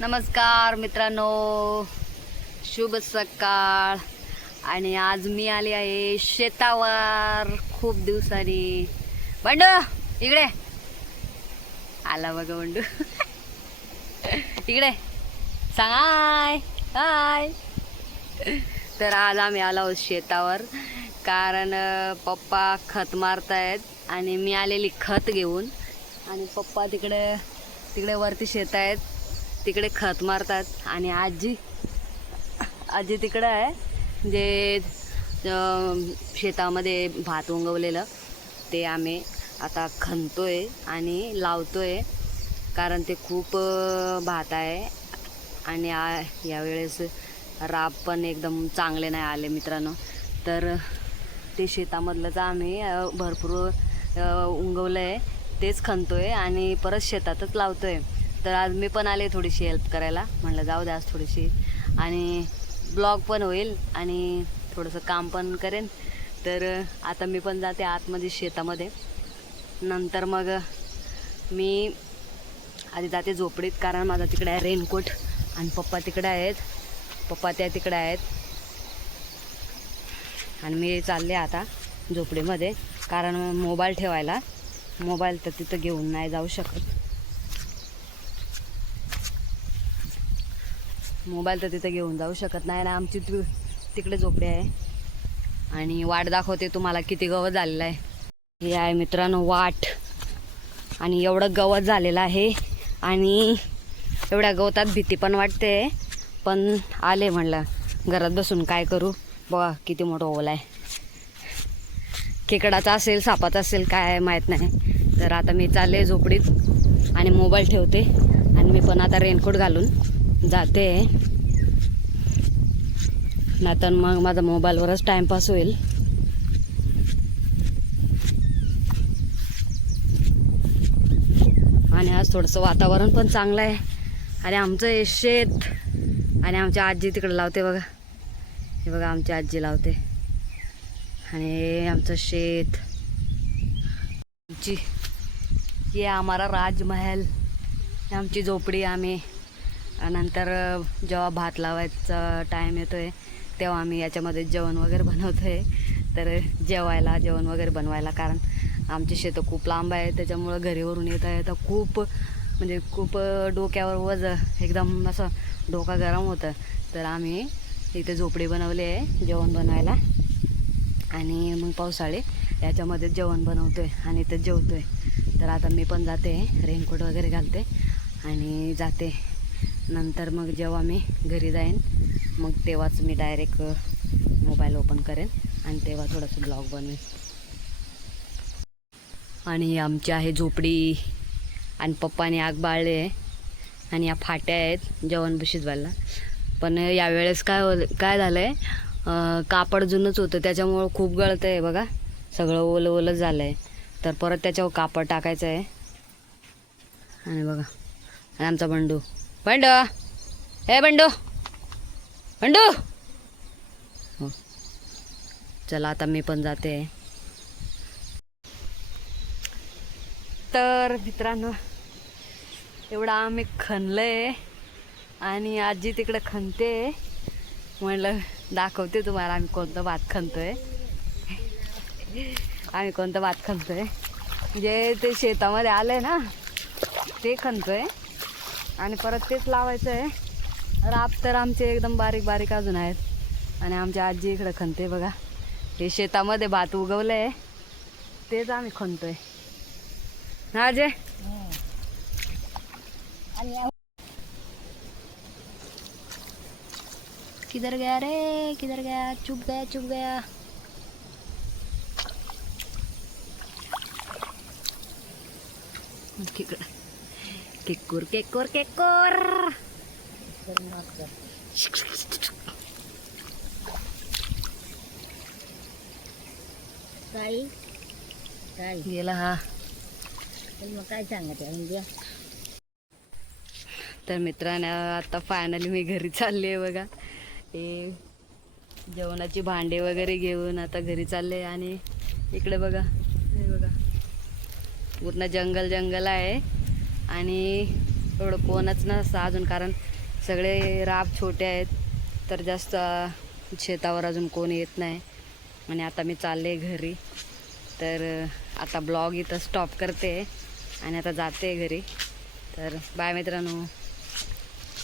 नमस्कार मित्रांनो. शुभ सकाळ. आणि आज मी आली आहे शेतावर खूप दिवसांनी. बंडू इकडे. आला बघा बंडू. इकडे. सांग हाय हाय तर आज आम्ही आलो आहोत शेतावर. कारण पप्पा खत मारतायत आणि मी आलेली खत घेऊन. आणि पप्पा तिकडे तिकडे वरती शेत आहेत. तिकडे खत मारतात आणि आजी आजी तिकडं आहे जे शेतामध्ये भात उंगवलेलं ते आम्ही आता खणतोय आणि लावतोय कारण ते खूप भात आहे आणि आ यावेळेस राब पण एकदम चांगले नाही आले मित्रांनो. तर ते शेतामधलंच आम्ही भरपूर उंगवलं आहे तेच खणतोय आणि परत शेतातच लावतोय. तर आज मी पण आले थोडीशी हेल्प करायला. म्हटलं जाऊ द्या आज थोडीशी. आणि ब्लॉग पण होईल आणि थोडंसं काम पण करेन. तर आता मी पण जाते आतमध्ये शेतामध्ये. नंतर मग मी आधी जाते झोपडीत कारण माझा तिकडे आहे रेनकोट आणि पप्पा तिकडे आहेत. पप्पा त्या तिकडे आहेत. आणि मी चालले आता झोपडीमध्ये कारण मोबाईल ठेवायला. मोबाईल तर तिथं घेऊन नाही जाऊ शकत. मोबाईल तर तिथं घेऊन जाऊ शकत नाही ना आमची तिकडे झोपडी आहे. आणि वाट दाखवते तुम्हाला किती गवत झालेलं आहे. हे आहे मित्रांनो वाट. आणि एवढं गवत झालेलं आहे. आणि एवढ्या गवतात भीती पण वाटते. पण आले म्हणलं घरात बसून काय करू? बघा किती मोठं ओला आहे. खेकडाचा असेल सापाचा असेल काय माहीत नाही. तर आता मी चालले झोपडीत आणि मोबाईल ठेवते. आणि मी पण आता रेनकोट घालून जाते. नाहीतर मग माझा मोबाईलवरच टाईमपास होईल. आणि आज थोडंसं वातावरण पण चांगलं आहे. आणि आमचं हे शेत आणि आमची आजी तिकडे लावते बघा. हे बघा आमची आजी लावते. आणि आमचं शेत. आमची हे आम्हाला राजमहल. आमची झोपडी आम्ही नंतर जेव्हा भात लावायचा टाईम येतो आहे तेव्हा आम्ही याच्यामध्ये जेवण वगैरे बनवतो आहे तर जेवायला जेवण वगैरे बनवायला कारण आमची शेतं खूप लांब आहे त्याच्यामुळं घरीवरून येता येतं खूप म्हणजे खूप डोक्यावर वज एकदम असं डोका गरम होतं. तर आम्ही इथे झोपडी बनवली आहे जेवण बनवायला. आणि मग पावसाळी याच्यामध्ये जेवण बनवतो आहे आणि इथं जेवतो आहे तर आता मी पण जाते रेनकोट वगैरे घालते आणि जाते. नंतर मग जेव्हा मी घरी जाईन मग तेव्हाच मी डायरेक्ट मोबाईल ओपन करेन आणि तेव्हा थोडंसं ब्लॉग बनवेन. आणि आमची आहे झोपडी आणि पप्पाने आग बाळले आहे आणि या फाट्या आहेत जेवण शिजवायला पण यावेळेस काय हो काय झालं आहे कापड जुनंच होतं त्याच्यामुळं खूप गळतं आहे बघा. सगळं ओलं ओलं झालं आहे तर परत त्याच्यावर कापड टाकायचं आहे. आणि बघा आणि आमचा बंडू. बंडू. हे बंडू. बंडू. हो चला आता मी पण जाते. तर मित्रांनो एवढं आम्ही खणलंय आणि आजी तिकडे खणते. म्हणलं दाखवते तुम्हाला आम्ही कोणतं भात खणतोय. आम्ही कोणतं भात खणतोय. म्हणजे ते शेतामध्ये आलंय ना ते खणतोय. आणि परत तेच लावायचं आहे राब तर आमचे एकदम बारीक बारीक अजून आहेत. आणि आमच्या आजी इकडं खणते बघा. हे शेतामध्ये भात उगवलं आहे तेच आम्ही खणतोय. हा जे किधर गया रे? किधर गया? चुप गया चुप गया. तिकडं केकोर केकोर केकोर काही काय गेला हा मग काय सांगत आहे म्हणजे तर मित्रांनो आता फायनली मी घरी चालले आहे बघा. हे जेवणाची भांडे वगैरे घेऊन आता घरी चालले आणि इकडे बघा. हे बघा. पूर्ण जंगल जंगल आहे. आणि एवढं कोणच नसतं अजून कारण सगळे राब छोटे आहेत. तर जास्त शेतावर अजून कोण येत नाही. आणि आता मी चालले घरी. तर आता ब्लॉग इथं स्टॉप करते. आणि आता जाते घरी. तर बाय मित्रांनो.